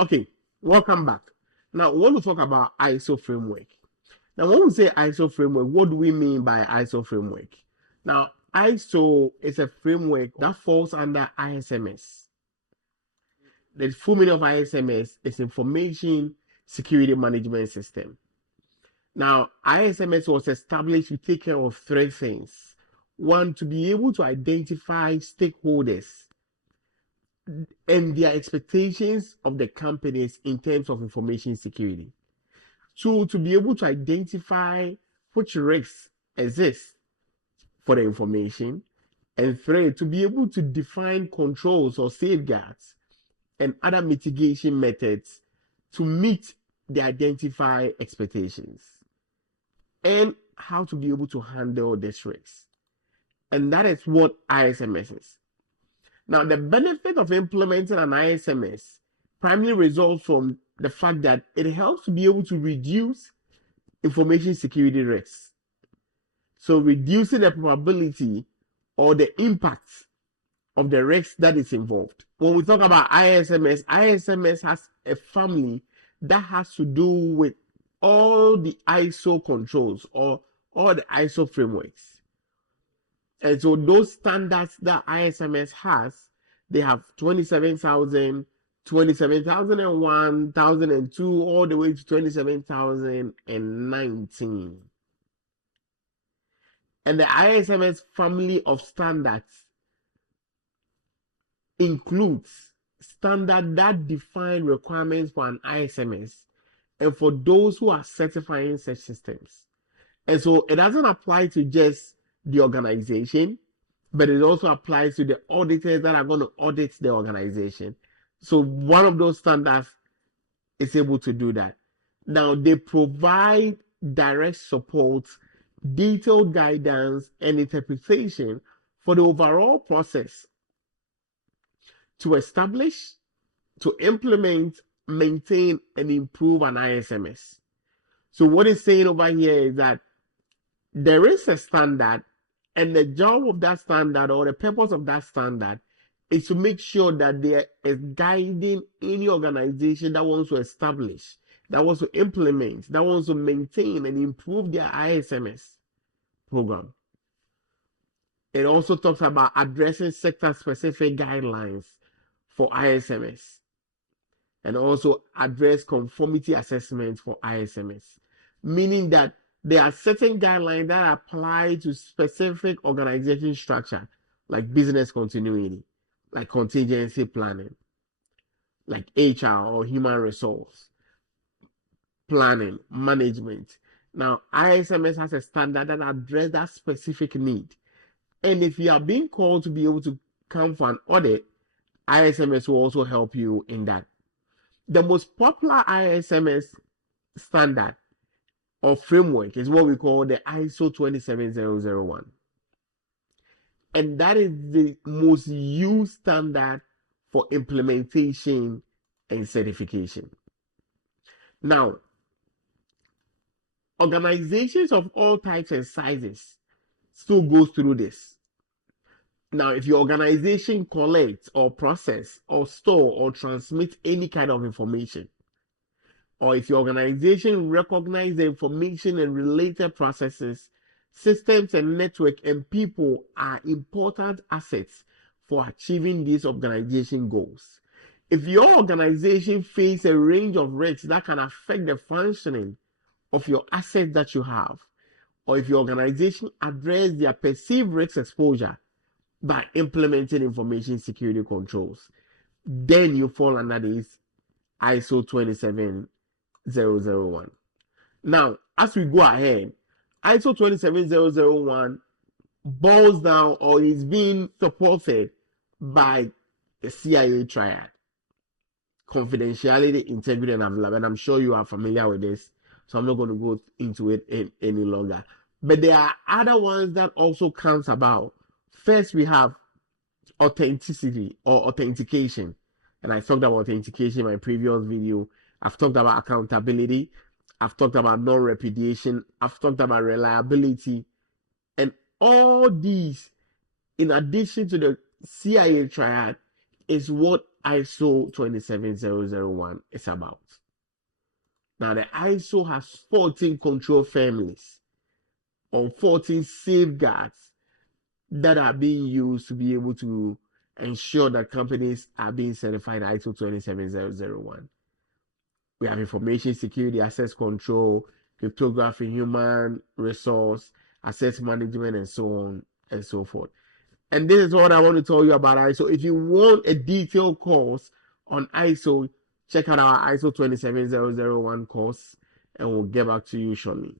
Okay, welcome back. Now, we want to talk about ISO framework. Now, when we say ISO framework, what do we mean by ISO framework? Now, ISO is a framework that falls under ISMS. The full meaning of ISMS is Information Security Management System. Now, ISMS was established to take care of three things. One, to be able to identify stakeholders and their expectations of the companies in terms of information security. Two, to be able to identify which risks exist for the information. And three, to be able to define controls or safeguards and other mitigation methods to meet the identified expectations and how to be able to handle these risks. And that is what ISMS is. Now, the benefit of implementing an ISMS primarily results from the fact that it helps to be able to reduce information security risks. So reducing the probability or the impact of the risk that is involved. When we talk about ISMS, ISMS has a family that has to do with all the ISO controls or all the ISO frameworks. And so those standards that ISMS has, they have 27,000, 27,001, 1,002, all the way to 27,019. And the ISMS family of standards includes standards that define requirements for an ISMS and for those who are certifying such systems. And so it doesn't apply to just the organization, but it also applies to the auditors that are going to audit the organization. So one of those standards is able to do that. Now, they provide direct support, detailed guidance, and interpretation for the overall process to establish, to implement, maintain, and improve an ISMS. So what it's saying over here is that there is a standard, and the job of that standard or the purpose of that standard is to make sure that there is guiding any organization that wants to establish, that wants to implement, that wants to maintain and improve their ISMS program. It also talks about addressing sector-specific guidelines for ISMS and also address conformity assessments for ISMS, meaning that there are certain guidelines that apply to specific organization structure, like business continuity, like contingency planning, like HR or human resource planning, management. Now, ISMS has a standard that addresses that specific need. And if you are being called to be able to come for an audit, ISMS will also help you in that. The most popular ISMS standard or framework is what we call the ISO 27001. And that is the most used standard for implementation and certification. Now, organizations of all types and sizes still go through this. Now, if your organization collects or process or store or transmit any kind of information, or if your organization recognizes the information and related processes, systems and network and people are important assets for achieving these organization goals. If your organization faces a range of risks that can affect the functioning of your assets that you have, or if your organization addresses their perceived risk exposure by implementing information security controls, then you fall under this ISO 27001. Now, as we go ahead, ISO 27001 boils down or is being supported by the CIA triad: confidentiality, integrity, and availability. And I'm sure you are familiar with this, so I'm not going to go into it any longer. But there are other ones that also counts about. First, we have authenticity or authentication. And I talked about authentication in my previous video. I've talked about accountability. I've talked about non-repudiation. I've talked about reliability. And all these, in addition to the CIA triad, is what ISO 27001 is about. Now, the ISO has 14 control families on 14 safeguards that are being used to be able to ensure that companies are being certified ISO 27001. We have information security, access control, cryptography, human resource, asset management, and so on and so forth. And this is what I want to tell you about ISO. If you want a detailed course on ISO, check out our ISO 27001 course, and we'll get back to you shortly.